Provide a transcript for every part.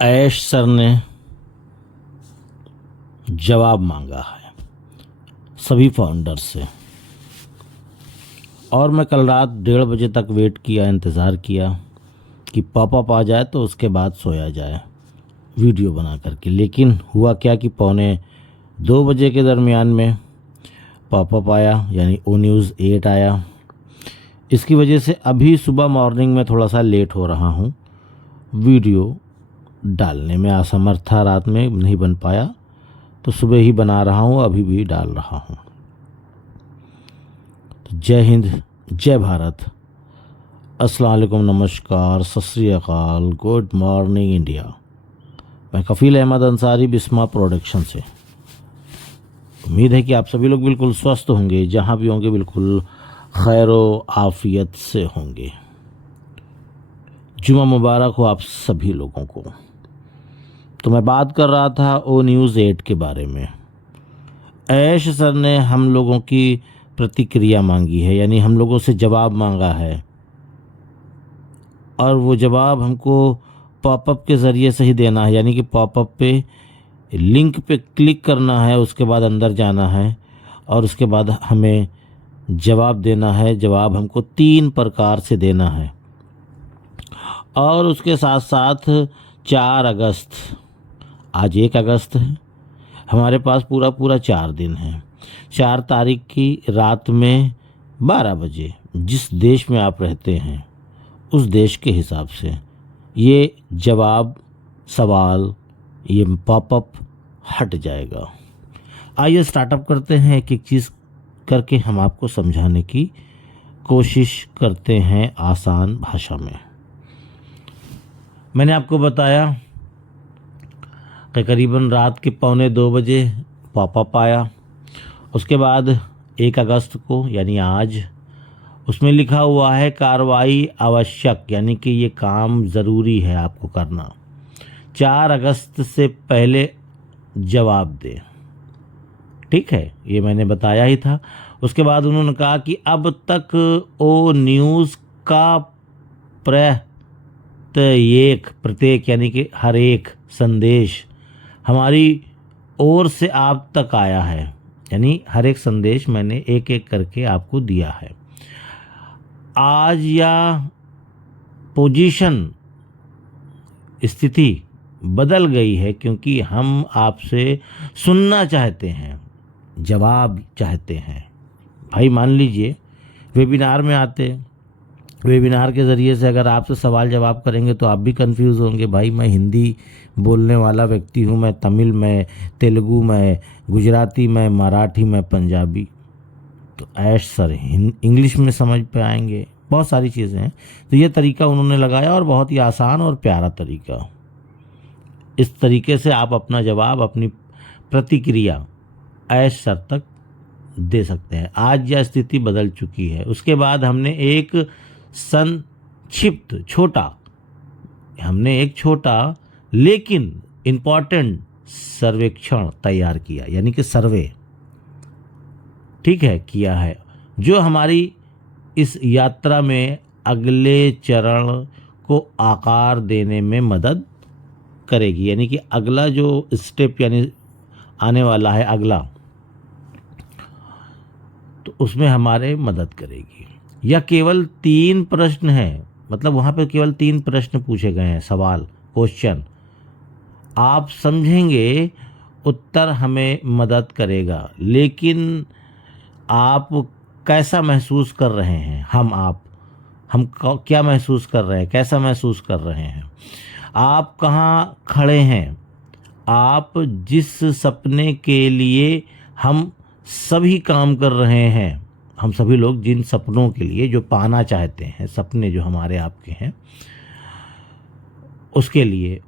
ऐश sir ने जवाब मांगा है सभी फाउंडर से, और मैं कल रात 1:30 बजे तक वेट किया, इंतज़ार किया कि पॉपअप आ जाए तो उसके बाद सोया जाए वीडियो बना करके। लेकिन हुआ क्या कि 1:45 के दरमियान में पॉपअप आया, यानी ओ न्यूज़ 8 आया। इसकी वजह से अभी सुबह मॉर्निंग में थोड़ा सा लेट हो रहा हूँ, वीडियो डालने में असमर्थ था, रात में नहीं बन पाया, तो सुबह ही बना रहा हूँ, अभी भी डाल रहा हूँ। तो जय हिंद, जय भारत, अस्सलाम वालेकुम, नमस्कार, सत श्री अकाल, गुड मॉर्निंग इंडिया। मैं कफ़ील अहमद अंसारी, बिस्मा प्रोडक्शन से। उम्मीद है कि आप सभी लोग बिल्कुल स्वस्थ होंगे, जहाँ भी होंगे बिल्कुल खैरो आफियत से होंगे। जुमा मुबारक हो आप सभी लोगों को। तो मैं बात कर रहा था ओ न्यूज़ 8 के बारे में। ऐश सर ने हम लोगों की प्रतिक्रिया मांगी है, यानी हम लोगों से जवाब मांगा है, और वो जवाब हमको पॉपअप के ज़रिए से ही देना है। यानी कि पॉपअप पे लिंक पे क्लिक करना है, उसके बाद अंदर जाना है और उसके बाद हमें जवाब देना है। जवाब हमको 3 प्रकार से देना है, और उसके साथ साथ 4 अगस्त, आज 1 अगस्त है, हमारे पास पूरा 4 दिन है। 4 तारीख की रात में 12 बजे जिस देश में आप रहते हैं उस देश के हिसाब से ये जवाब सवाल, ये पॉपअप हट जाएगा। आइए स्टार्टअप करते हैं, एक एक चीज़ करके हम आपको समझाने की कोशिश करते हैं आसान भाषा में। मैंने आपको बताया कि करीबन रात के 1:45 पॉपअप आया। उसके बाद 1 अगस्त को, यानी आज, उसमें लिखा हुआ है कार्रवाई आवश्यक, यानी कि ये काम ज़रूरी है आपको करना। 4 अगस्त से पहले जवाब दें। ठीक है, ये मैंने बताया ही था। उसके बाद उन्होंने कहा कि अब तक ओ न्यूज़ का प्रत्येक यानी कि हर एक संदेश हमारी ओर से आप तक आया है, यानी हर एक संदेश मैंने एक एक करके आपको दिया है। आज या पोजीशन, स्थिति बदल गई है, क्योंकि हम आपसे सुनना चाहते हैं, जवाब चाहते हैं। भाई मान लीजिए वेबिनार में आते, वेबिनार के ज़रिए से अगर आपसे सवाल जवाब करेंगे तो आप भी कंफ्यूज होंगे। भाई मैं हिंदी बोलने वाला व्यक्ति हूँ, मैं तमिल, मैं तेलुगु, मैं गुजराती, मैं मराठी, मैं पंजाबी, तो ऐश सर इंग्लिश में समझ पे आएंगे, बहुत सारी चीज़ें हैं। तो ये तरीका उन्होंने लगाया, और बहुत ही आसान और प्यारा तरीका। इस तरीके से आप अपना जवाब, अपनी प्रतिक्रिया ऐश सर तक दे सकते हैं। आज यह स्थिति बदल चुकी है। उसके बाद हमने एक संक्षिप्त छोटा लेकिन इम्पॉर्टेंट सर्वेक्षण तैयार किया, यानी कि सर्वे, ठीक है, किया है, जो हमारी इस यात्रा में अगले चरण को आकार देने में मदद करेगी। यानी कि अगला जो स्टेप, यानी आने वाला है अगला, तो उसमें हमारे मदद करेगी। यह केवल 3 प्रश्न हैं, मतलब वहाँ पे केवल 3 प्रश्न पूछे गए हैं, सवाल, क्वेश्चन। आप समझेंगे, उत्तर हमें मदद करेगा, लेकिन आप कैसा महसूस कर रहे हैं, हम क्या महसूस कर रहे हैं, कैसा महसूस कर रहे हैं, आप कहाँ खड़े हैं, आप जिस सपने के लिए हम सभी काम कर रहे हैं, हम सभी लोग जिन सपनों के लिए जो पाना चाहते हैं, सपने जो हमारे आपके हैं, उसके लिए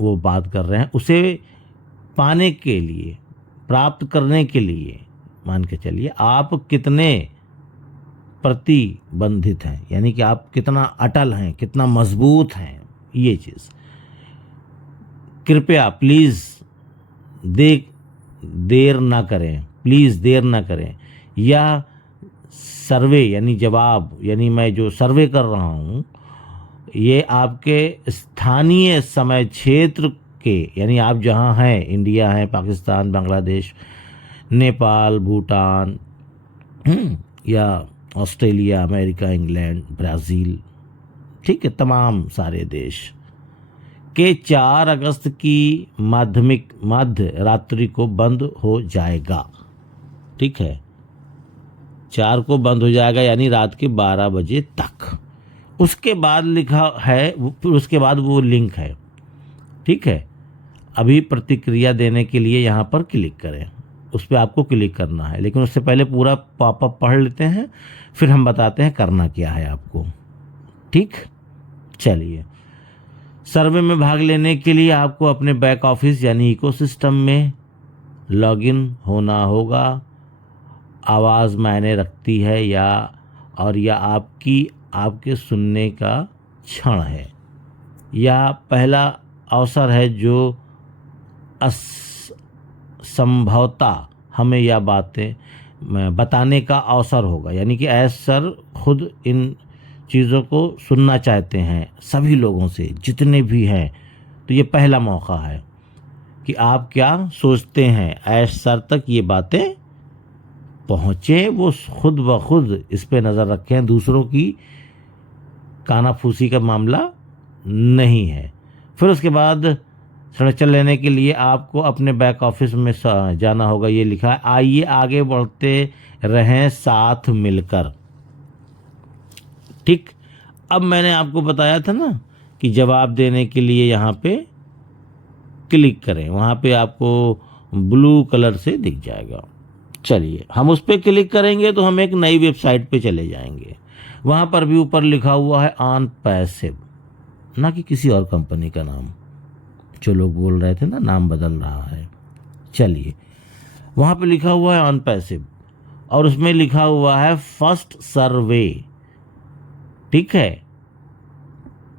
वो बात कर रहे हैं, उसे पाने के लिए, प्राप्त करने के लिए, मान के चलिए आप कितने प्रतिबंधित हैं, यानी कि आप कितना अटल हैं, कितना मजबूत हैं। ये चीज़ कृपया प्लीज़ देर ना करें, प्लीज़ देर ना करें। या सर्वे, यानी जवाब, यानी मैं जो सर्वे कर रहा हूँ, ये आपके स्थानीय समय क्षेत्र के, यानी आप जहाँ हैं, इंडिया है, पाकिस्तान, बांग्लादेश, नेपाल, भूटान, या ऑस्ट्रेलिया, अमेरिका, इंग्लैंड, ब्राज़ील, ठीक है, तमाम सारे देश के 4 अगस्त की मध्य रात्रि को बंद हो जाएगा। ठीक है, 4 को बंद हो जाएगा, यानी रात के 12 बजे तक। उसके बाद लिखा है, फिर उसके बाद वो लिंक है। ठीक है, अभी प्रतिक्रिया देने के लिए यहाँ पर क्लिक करें, उस पर आपको क्लिक करना है, लेकिन उससे पहले पूरा पॉपअप पढ़ लेते हैं, फिर हम बताते हैं करना क्या है आपको। ठीक, चलिए। सर्वे में भाग लेने के लिए आपको अपने बैक ऑफिस यानी इकोसिस्टम में लॉगिन होना होगा। आवाज़ मायने रखती है या आपके सुनने का क्षण है, या पहला अवसर है जो संभवतः हमें यह बातें बताने का अवसर होगा, यानी कि सर खुद इन चीज़ों को सुनना चाहते हैं सभी लोगों से, जितने भी हैं। तो ये पहला मौका है कि आप क्या सोचते हैं, सर तक ये बातें पहुँचे, वो खुद ब खुद इस पे नज़र रखें, दूसरों की कानाफूसी का मामला नहीं है। फिर उसके बाद सड़क लेने के लिए आपको अपने बैक ऑफिस में जाना होगा। ये लिखा है, आइए आगे बढ़ते रहें साथ मिलकर। ठीक, अब मैंने आपको बताया था ना कि जवाब देने के लिए यहाँ पे क्लिक करें, वहाँ पे आपको ब्लू कलर से दिख जाएगा। चलिए, हम उस पर क्लिक करेंगे तो हम एक नई वेबसाइट पे चले जाएंगे। वहाँ पर भी ऊपर लिखा हुआ है ऑन पैसिव, ना कि किसी और कंपनी का नाम, जो लोग बोल रहे थे ना नाम बदल रहा है। चलिए, वहाँ पे लिखा हुआ है ऑन पैसिव, और उसमें लिखा हुआ है फर्स्ट सर्वे। ठीक है,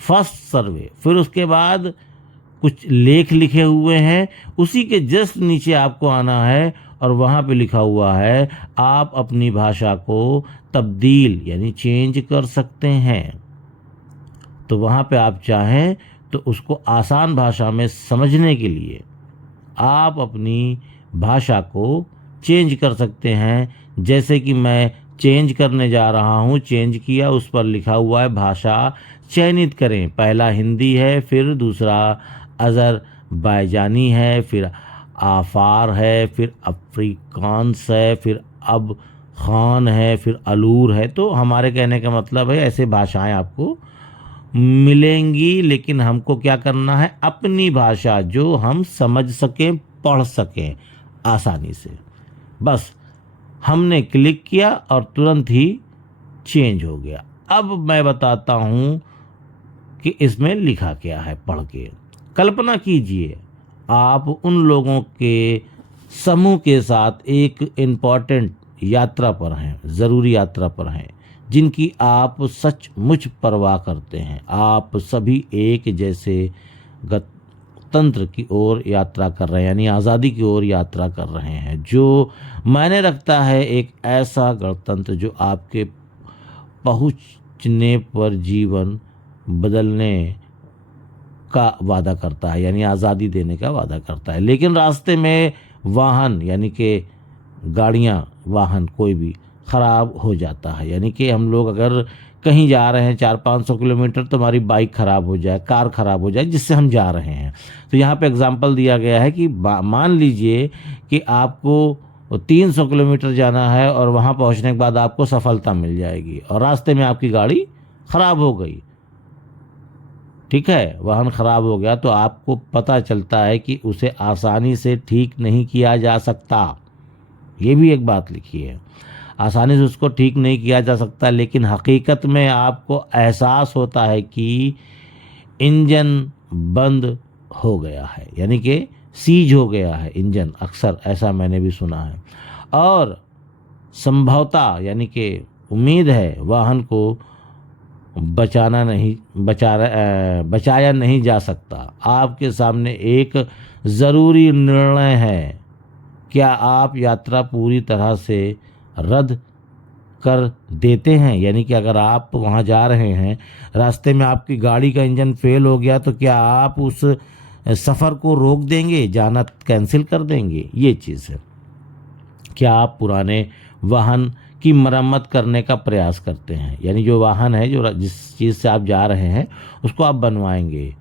फर्स्ट सर्वे। फिर उसके बाद कुछ लेख लिखे हुए हैं, उसी के जस्ट नीचे आपको आना है, और वहाँ पे लिखा हुआ है आप अपनी भाषा को तब्दील यानी चेंज कर सकते हैं। तो वहाँ पे आप चाहें तो उसको आसान भाषा में समझने के लिए आप अपनी भाषा को चेंज कर सकते हैं। जैसे कि मैं चेंज करने जा रहा हूँ, चेंज किया, उस पर लिखा हुआ है भाषा चयनित करें। पहला हिंदी है, फिर दूसरा अज़रबैजानी है, फिर आफ़ार है, फिर अफ्रीकांस है, फिर अब खान है, फिर अलूर है। तो हमारे कहने का मतलब है ऐसे भाषाएं आपको मिलेंगी, लेकिन हमको क्या करना है, अपनी भाषा जो हम समझ सकें, पढ़ सकें आसानी से। बस हमने क्लिक किया और तुरंत ही चेंज हो गया। अब मैं बताता हूँ कि इसमें लिखा क्या है पढ़ के। कल्पना कीजिए आप उन लोगों के समूह के साथ एक इम्पॉर्टेंट यात्रा पर हैं, ज़रूरी यात्रा पर हैं, जिनकी आप सचमुच परवाह करते हैं। आप सभी एक जैसे गणतंत्र की ओर यात्रा कर रहे हैं, यानी आज़ादी की ओर यात्रा कर रहे हैं, जो मायने रखता है एक ऐसा गणतंत्र जो आपके पहुंचने पर जीवन बदलने का वादा करता है, यानी आज़ादी देने का वादा करता है। लेकिन रास्ते में वाहन यानी कि गाड़ियाँ, वाहन कोई भी ख़राब हो जाता है, यानी कि हम लोग अगर कहीं जा रहे हैं 400-500 किलोमीटर, तो हमारी बाइक ख़राब हो जाए, कार ख़राब हो जाए जिससे हम जा रहे हैं। तो यहाँ पे एग्जांपल दिया गया है कि मान लीजिए कि आपको 300 किलोमीटर जाना है और वहाँ पहुँचने के बाद आपको सफलता मिल जाएगी, और रास्ते में आपकी गाड़ी ख़राब हो गई। ठीक है, वाहन ख़राब हो गया, तो आपको पता चलता है कि उसे आसानी से ठीक नहीं किया जा सकता। ये भी एक बात लिखी है, आसानी से उसको ठीक नहीं किया जा सकता। लेकिन हकीकत में आपको एहसास होता है कि इंजन बंद हो गया है, यानी कि सीज हो गया है इंजन, अक्सर ऐसा मैंने भी सुना है। और संभवतः यानी कि उम्मीद है वाहन को बचाया नहीं जा सकता। आपके सामने एक ज़रूरी निर्णय है, क्या आप यात्रा पूरी तरह से रद्द कर देते हैं। यानी कि अगर आप वहाँ जा रहे हैं, रास्ते में आपकी गाड़ी का इंजन फेल हो गया, तो क्या आप उस सफ़र को रोक देंगे, जाना कैंसिल कर देंगे? ये चीज़ है। क्या आप पुराने वाहन की मरम्मत करने का प्रयास करते हैं? यानी जो वाहन है, जो जिस चीज़ से आप जा रहे हैं, उसको आप बनवाएंगे,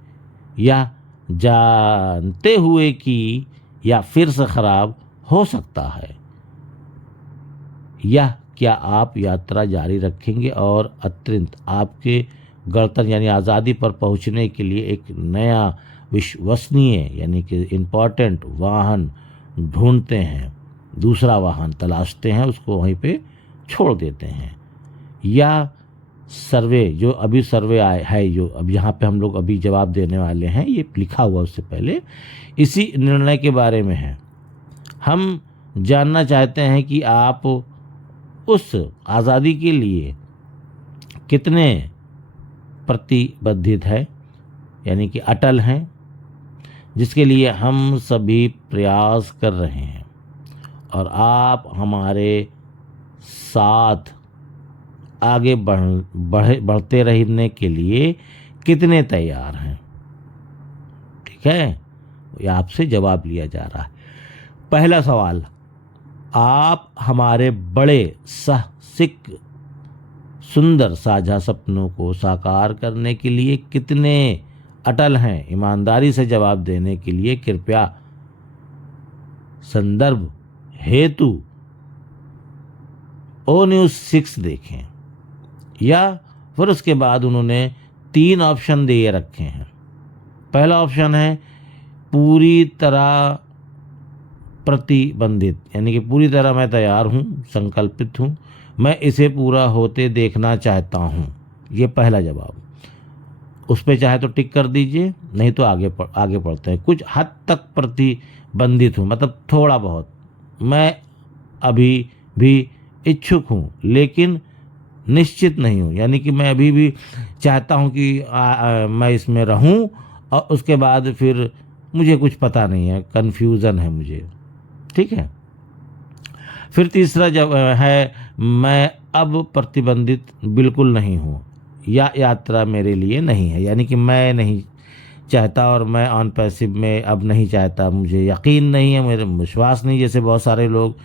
या जानते हुए कि या फिर से ख़राब हो सकता है? या क्या आप यात्रा जारी रखेंगे और अत्यंत आपके गणतंत्र यानी आज़ादी पर पहुंचने के लिए एक नया विश्वसनीय यानी कि इम्पॉर्टेंट वाहन ढूंढते हैं, दूसरा वाहन तलाशते हैं, उसको वहीं पे छोड़ देते हैं? या सर्वे, जो अभी सर्वे आए है, जो अब यहाँ पे हम लोग अभी जवाब देने वाले हैं, ये लिखा हुआ उससे पहले इसी निर्णय के बारे में है। हम जानना चाहते हैं कि आप उस आज़ादी के लिए कितने प्रतिबद्धित है, यानी कि अटल हैं, जिसके लिए हम सभी प्रयास कर रहे हैं, और आप हमारे साथ आगे बढ़ते रहने के लिए कितने तैयार हैं? ठीक है, ये आपसे जवाब लिया जा रहा है। पहला सवाल, आप हमारे बड़े साहसिक सुंदर साझा सपनों को साकार करने के लिए कितने अटल हैं? ईमानदारी से जवाब देने के लिए कृपया संदर्भ हेतु ओ न्यूज़ 6 देखें। या फिर उसके बाद उन्होंने 3 ऑप्शन दे रखे हैं। पहला ऑप्शन है पूरी तरह प्रतिबंधित, यानी कि पूरी तरह मैं तैयार हूँ, संकल्पित हूँ, मैं इसे पूरा होते देखना चाहता हूँ। ये पहला जवाब। उस पर चाहे तो टिक कर दीजिए, नहीं तो आगे पढ़ते हैं। कुछ हद तक प्रतिबंधित हूँ, मतलब थोड़ा बहुत। मैं अभी भी इच्छुक हूँ लेकिन निश्चित नहीं हूँ, यानी कि मैं अभी भी चाहता हूँ कि मैं इसमें रहूँ, और उसके बाद फिर मुझे कुछ पता नहीं है, कन्फ्यूज़न है मुझे। ठीक है। फिर तीसरा जब है मैं अब प्रतिबंधित बिल्कुल नहीं हूँ, या यात्रा मेरे लिए नहीं है, यानी कि मैं नहीं चाहता और मैं ऑन पैसिव में अब नहीं चाहता, मुझे यकीन नहीं है, मेरे विश्वास नहीं, जैसे बहुत सारे लोग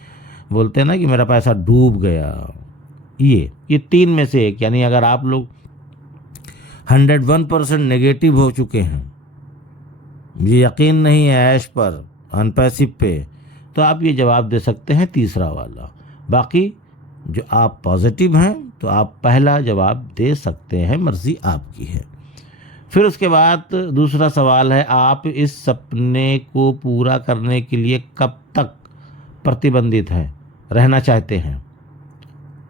बोलते हैं ना कि मेरा पैसा डूब गया। ये 3 में से एक, यानी अगर आप लोग 101% नेगेटिव हो चुके हैं, मुझे यकीन नहीं है ऐश पर, अनपैसिव पे, तो आप ये जवाब दे सकते हैं तीसरा वाला। बाकी जो आप पॉजिटिव हैं तो आप पहला जवाब दे सकते हैं, मर्जी आपकी है। फिर उसके बाद दूसरा सवाल है आप इस सपने को पूरा करने के लिए कब तक प्रतिबंधित हैं, रहना चाहते हैं?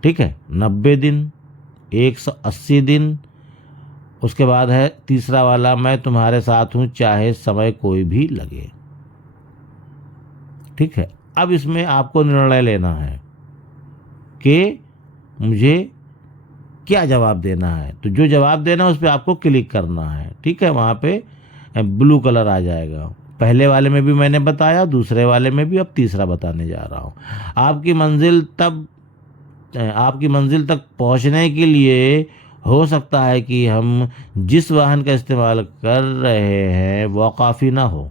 ठीक है, 90 दिन, 180 दिन। उसके बाद है तीसरा वाला, मैं तुम्हारे साथ हूँ चाहे समय कोई भी लगे। ठीक है, अब इसमें आपको निर्णय लेना है कि मुझे क्या जवाब देना है। तो जो जवाब देना है उस पर आपको क्लिक करना है। ठीक है, वहाँ पे ब्लू कलर आ जाएगा। पहले वाले में भी मैंने बताया, दूसरे वाले में भी, अब तीसरा बताने जा रहा हूँ। आपकी मंजिल तक पहुँचने के लिए हो सकता है कि हम जिस वाहन का इस्तेमाल कर रहे हैं वह काफ़ी ना हो।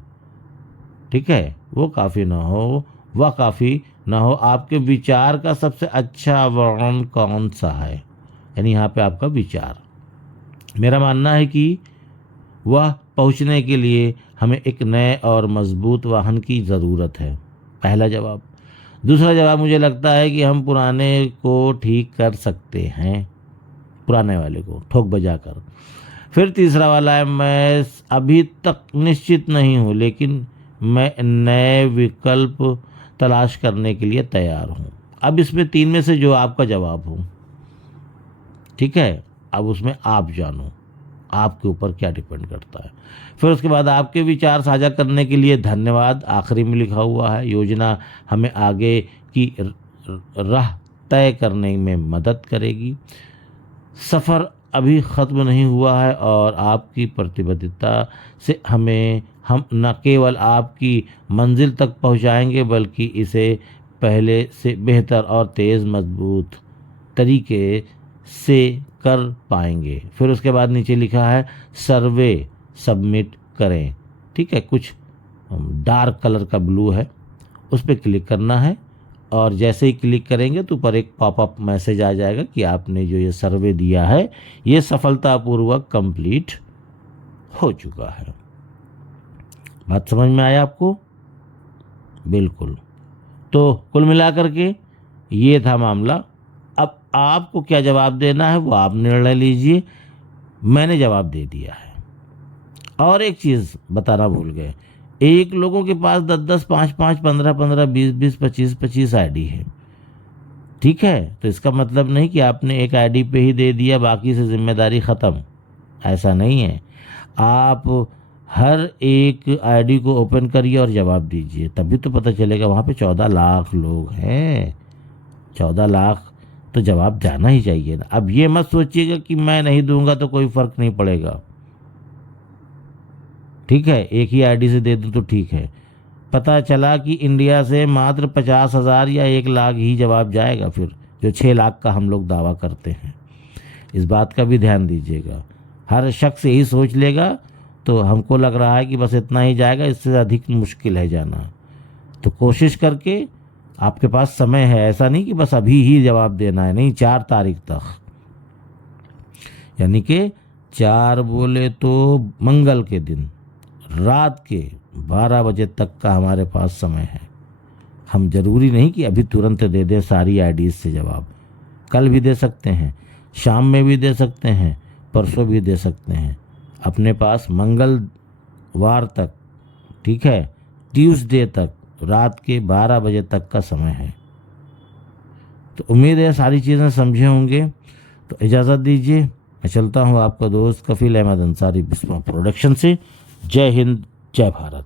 ठीक है, वो काफ़ी ना हो, वह काफ़ी ना हो। आपके विचार का सबसे अच्छा वाहन कौन सा है, यानी यहाँ पे आपका विचार। मेरा मानना है कि वह पहुँचने के लिए हमें एक नए और मजबूत वाहन की ज़रूरत है, पहला जवाब। दूसरा जवाब, मुझे लगता है कि हम पुराने को ठीक कर सकते हैं, पुराने वाले को ठोक बजा कर। फिर तीसरा वाला है मैं अभी तक निश्चित नहीं हूँ लेकिन मैं नए विकल्प तलाश करने के लिए तैयार हूँ। अब इसमें 3 में से जो आपका जवाब हो, ठीक है, अब उसमें आप जानो आपके ऊपर क्या डिपेंड करता है। फिर उसके बाद आपके विचार साझा करने के लिए धन्यवाद, आखिरी में लिखा हुआ है। योजना हमें आगे की राह तय करने में मदद करेगी। सफ़र अभी ख़त्म नहीं हुआ है और आपकी प्रतिबद्धता से हम न केवल आपकी मंजिल तक पहुंचाएंगे बल्कि इसे पहले से बेहतर और तेज़, मजबूत तरीके से कर पाएंगे। फिर उसके बाद नीचे लिखा है सर्वे सबमिट करें, ठीक है, कुछ डार्क कलर का ब्लू है, उस पर क्लिक करना है और जैसे ही क्लिक करेंगे तो ऊपर एक पॉपअप मैसेज आ जाएगा कि आपने जो ये सर्वे दिया है ये सफलतापूर्वक कंप्लीट हो चुका है। बात समझ में आया आपको? बिल्कुल। तो कुल मिलाकर के ये था मामला। अब आपको क्या जवाब देना है वो आप निर्णय लीजिए, मैंने जवाब दे दिया है। और एक चीज़ बताना भूल गए, एक लोगों के पास 10-10, 5-5, 15-15, 20-20, 25-25 आईडी है, ठीक है। तो इसका मतलब नहीं कि आपने एक आईडी पे ही दे दिया बाकी से जिम्मेदारी ख़त्म, ऐसा नहीं है। आप हर एक आईडी को ओपन करिए और जवाब दीजिए, तभी तो पता चलेगा। वहाँ पे 14 लाख लोग हैं, 14 लाख तो जवाब जाना ही चाहिए ना। अब ये मत सोचिएगा कि मैं नहीं दूंगा तो कोई फ़र्क नहीं पड़ेगा, ठीक है, एक ही आईडी से दे दूं तो ठीक है। पता चला कि इंडिया से मात्र 50,000 या 1 लाख ही जवाब जाएगा, फिर जो 6 लाख का हम लोग दावा करते हैं। इस बात का भी ध्यान दीजिएगा। हर शख्स यही सोच लेगा तो हमको लग रहा है कि बस इतना ही जाएगा, इससे अधिक मुश्किल है जाना। तो कोशिश करके, आपके पास समय है, ऐसा नहीं कि बस अभी ही जवाब देना है, नहीं, 4 तारीख तक, यानी कि 4 बोले तो मंगल के दिन रात के 12 बजे तक का हमारे पास समय है। हम जरूरी नहीं कि अभी तुरंत दे दें सारी आईडीज से जवाब, कल भी दे सकते हैं, शाम में भी दे सकते हैं, परसों भी दे सकते हैं। अपने पास मंगलवार तक, ठीक है, ट्यूसडे तक रात के 12 बजे तक का समय है। तो उम्मीद है सारी चीज़ें समझे होंगे। तो इजाज़त दीजिए, मैं चलता हूँ, आपका दोस्त कफील अहमद अंसारी बिस्वा प्रोडक्शन से। जय हिंद, जय भारत।